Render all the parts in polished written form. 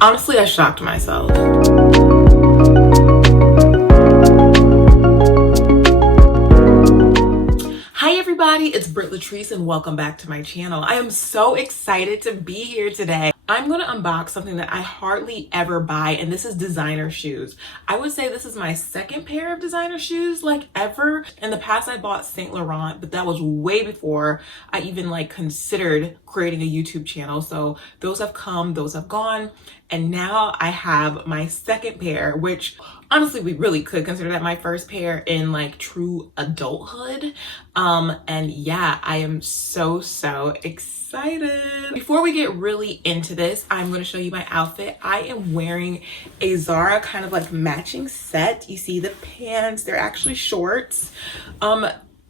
Honestly, I shocked myself. Hi everybody, it's BRITT LATHRECE and welcome back to my channel. I am so excited to be here today. I'm going to unbox something that I hardly ever buy, and this is designer shoes. I would say this is my second pair of designer shoes, like ever. In the past, I bought Saint Laurent, but that was way before I even considered creating a YouTube channel. So those have come, those have gone. And now I have my second pair, which honestly, we really could consider that my first pair in true adulthood. And yeah, I am so excited. Before we get really into this, I'm going to show you my outfit. I am wearing a Zara kind of matching set. You see the pants, they're actually shorts.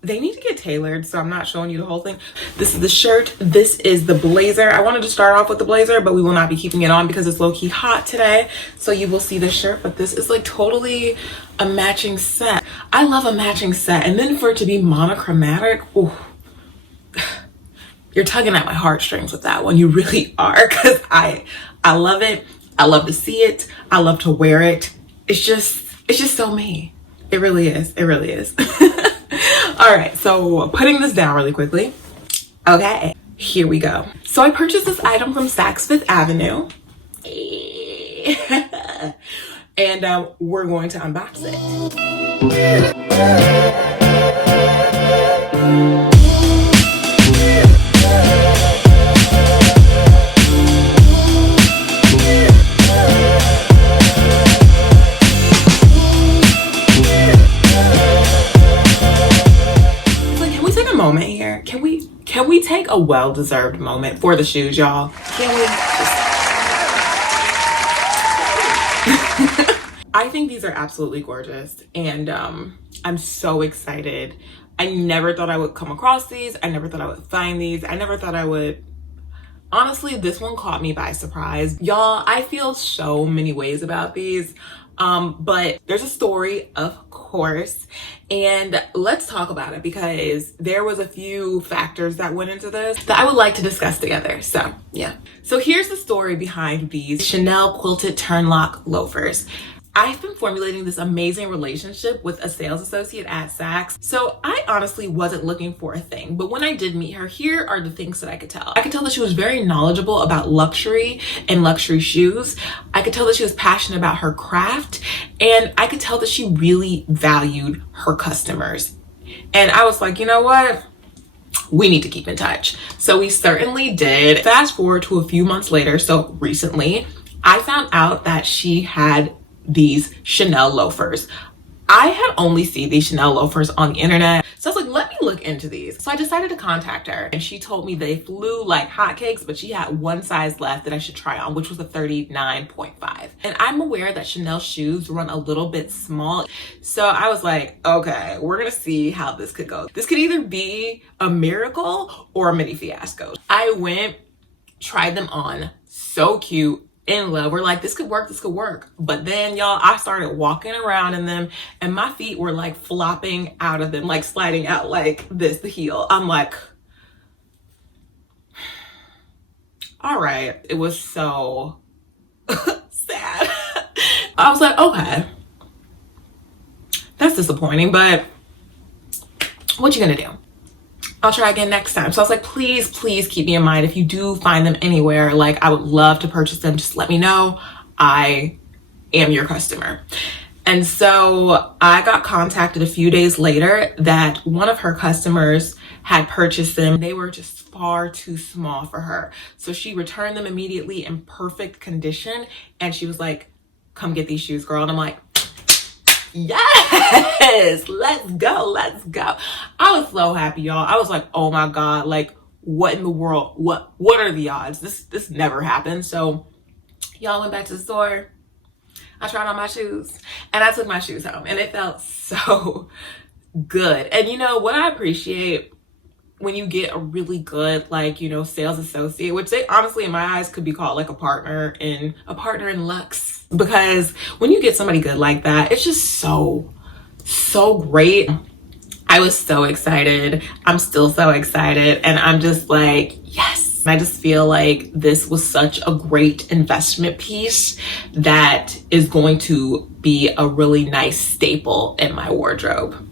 They need to get tailored, so I'm not showing you the whole thing. This is the shirt. This is the blazer. I wanted to start off with the blazer, but we will not be keeping it on because it's low-key hot today. So you will see the shirt, but this is totally a matching set. I love a matching set. And then for it to be monochromatic, ooh, you're tugging at my heartstrings with that one. You really are, because I love it. I love to see it. I love to wear it. It's just so me. It really is. It really is. All right, so putting this down really quickly. Okay, here we go. So I purchased this item from Saks Fifth Avenue. And we're going to unbox it. Moment here. Can we take a well-deserved moment for the shoes, y'all? Can we just... I think these are absolutely gorgeous, and I'm so excited. I never thought I would come across these. I never thought I would find these. I never thought I would. Honestly, this one caught me by surprise. Y'all, I feel so many ways about these. But there's a story, of course, and let's talk about it because there was a few factors that went into this that I would like to discuss together. So yeah. So here's the story behind these Chanel quilted Turnlock loafers. I've been formulating this amazing relationship with a sales associate at Saks. So I honestly wasn't looking for a thing, but when I did meet her, here are the things that I could tell. I could tell that she was very knowledgeable about luxury and luxury shoes. I could tell that she was passionate about her craft, and I could tell that she really valued her customers. And I was like, you know what? We need to keep in touch. So we certainly did. Fast forward to a few months later, so recently, I found out that she had these Chanel loafers. I had only seen these Chanel loafers on the internet. So I was like, let me look into these. So I decided to contact her, and she told me they flew like hotcakes, but she had one size left that I should try on, which was a 39.5. And I'm aware that Chanel shoes run a little bit small. So I was like, okay, we're gonna see how this could go. This could either be a miracle or a mini fiasco. I went, tried them on, so cute, in love. We're like, this could work. But then y'all, I started walking around in them and my feet were flopping out of them, sliding out like this, the heel. I'm like, all right. It was so sad. I was like, okay, that's disappointing, but what you gonna do? I'll try again next time. So I was like, please keep me in mind. If you do find them anywhere, I would love to purchase them. Just let me know. I am your customer. And so I got contacted a few days later that one of her customers had purchased them. They were just far too small for her. So she returned them immediately in perfect condition. And she was like, come get these shoes, girl. And I'm like, yes, let's go. I was so happy, y'all. I was like, oh my God, what in the world? What are the odds? This never happened. So y'all went back to the store. I tried on my shoes and I took my shoes home, and it felt so good. And you know what I appreciate when you get a really good, sales associate, which they honestly, in my eyes, could be called a partner in luxe. Because when you get somebody good like that, it's just so great. I was so excited. I'm still so excited. And I'm just like, yes. I just feel like this was such a great investment piece that is going to be a really nice staple in my wardrobe.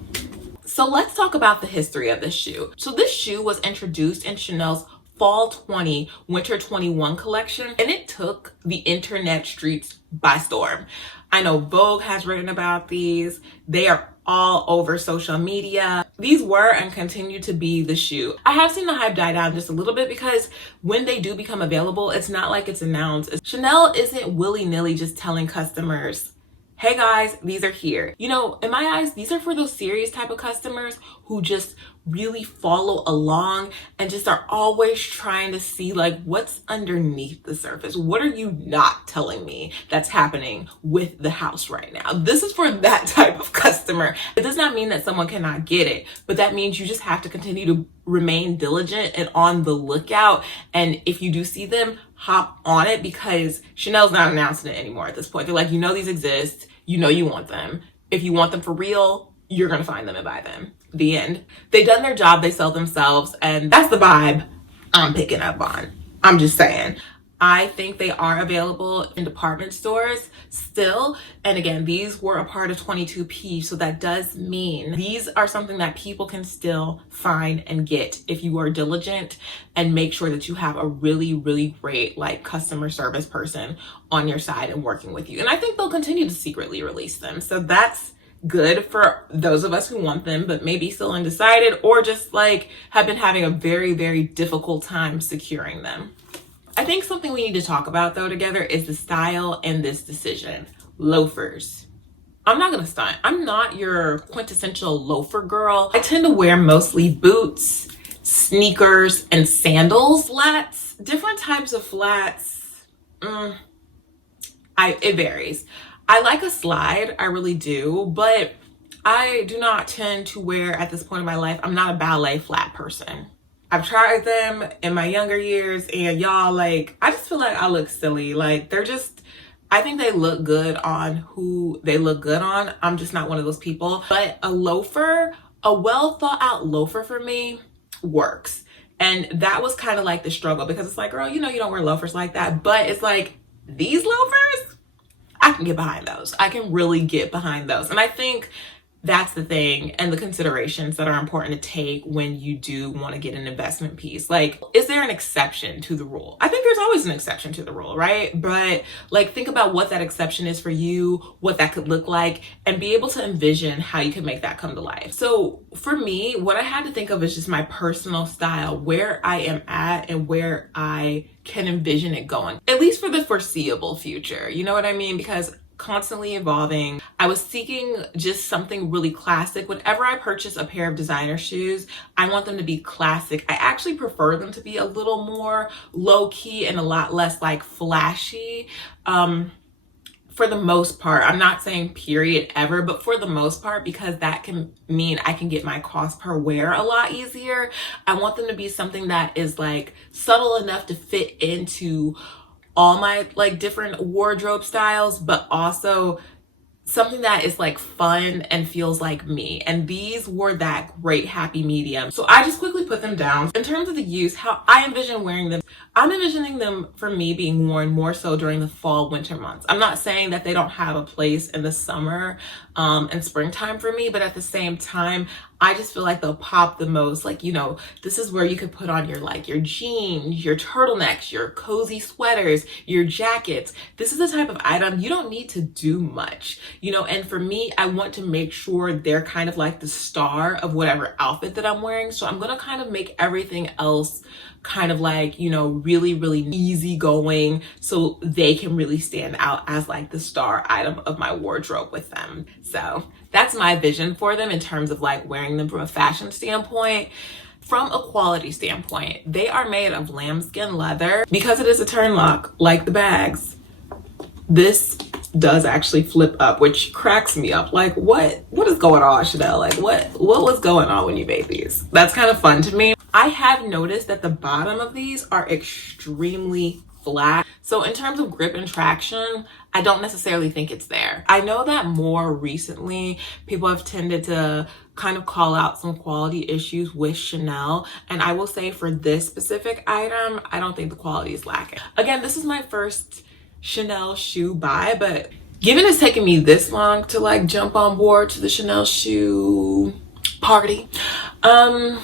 So let's talk about the history of this shoe. So this shoe was introduced in Chanel's Fall 20, Winter 21 collection, and it took the internet streets by storm. I know Vogue has written about these. They are all over social media. These were and continue to be the shoe. I have seen the hype die down just a little bit because when they do become available, it's not like it's announced. Chanel isn't willy-nilly just telling customers, hey guys, these are here. You know, in my eyes, these are for those serious type of customers who just really follow along and just are always trying to see like what's underneath the surface. What are you not telling me that's happening with the house right now? This is for that type of customer. It does not mean that someone cannot get it, but that means you just have to continue to remain diligent and on the lookout. And if you do see them, hop on it, because Chanel's not announcing it anymore at this point. They're like, you know, these exist. You know you want them. If you want them for real, you're going to find them and buy them. The end. They've done their job. They sell themselves. And that's the vibe I'm picking up on. I'm just saying. I think they are available in department stores still. And again, these were a part of 22P. So that does mean these are something that people can still find and get if you are diligent and make sure that you have a really, really great like customer service person on your side and working with you. And I think they'll continue to secretly release them. So that's good for those of us who want them, but maybe still undecided or just like have been having a very, very difficult time securing them. I think something we need to talk about though together is the style in this decision. Loafers. I'm not gonna stunt. I'm not your quintessential loafer girl. I tend to wear mostly boots, sneakers, and sandals. Flats, different types of flats. It varies. I like a slide, I really do, but I do not tend to wear, at this point in my life, I'm not a ballet flat person. I've tried them in my younger years and y'all, like, I just feel like I look silly. Like, they're just, I think they look good on who they look good on. I'm just not one of those people. But a loafer, a well thought out loafer for me works. And that was kind of like the struggle because it's like, girl, you know, you don't wear loafers like that. But it's like, these loafers, I can get behind those. I can really get behind those. And I think that's the thing and the considerations that are important to take when you do want to get an investment piece. Like, is there an exception to the rule? I think there's always an exception to the rule, right? But like, think about what that exception is for you, what that could look like, and be able to envision how you can make that come to life. So for me, what I had to think of is just my personal style, where I am at and where I can envision it going, at least for the foreseeable future. You know what I mean? Because constantly evolving. I was seeking just something really classic. Whenever I purchase a pair of designer shoes, I want them to be classic. I actually prefer them to be a little more low-key and a lot less like flashy. For the most part, I'm not saying period ever, but for the most part, because that can mean I can get my cost per wear a lot easier. I want them to be something that is like subtle enough to fit into all my like different wardrobe styles, but also something that is like fun and feels like me. And these were that great happy medium. So I just quickly put them down. In terms of the use, how I envision wearing them, I'm envisioning them for me being worn more so during the fall, winter months. I'm not saying that they don't have a place in the summer and springtime for me, but at the same time, I just feel like they'll pop the most. Like, you know, this is where you could put on your like your jeans, your turtlenecks, your cozy sweaters, your jackets. This is the type of item you don't need to do much, you know, and for me, I want to make sure they're kind of like the star of whatever outfit that I'm wearing. So I'm going to kind of make everything else kind of like, you know, really, really easy going so they can really stand out as like the star item of my wardrobe with them. So that's my vision for them in terms of like wearing them from a fashion standpoint. From a quality standpoint, they are made of lambskin leather. Because it is a turnlock, like the bags, this does actually flip up, which cracks me up. Like, what is going on, Chanel? Like, what was going on when you made these? That's kind of fun to me. I have noticed that the bottom of these are extremely flat. So in terms of grip and traction, I don't necessarily think it's there. I know that more recently, people have tended to kind of call out some quality issues with Chanel. And I will say for this specific item, I don't think the quality is lacking. Again, this is my first Chanel shoe buy, but given it's taken me this long to like jump on board to the Chanel shoe party, I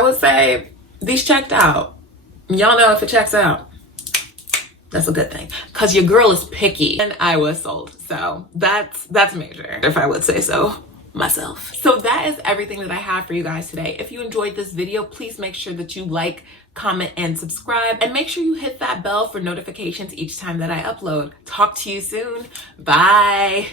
would say these checked out. Y'all know if it checks out, that's a good thing, because your girl is picky and I was sold. So that's major, if I would say so myself. So that is everything that I have for you guys today. If you enjoyed this video, please make sure that you like, comment, and subscribe, and make sure you hit that bell for notifications each time that I upload. Talk to you soon. Bye.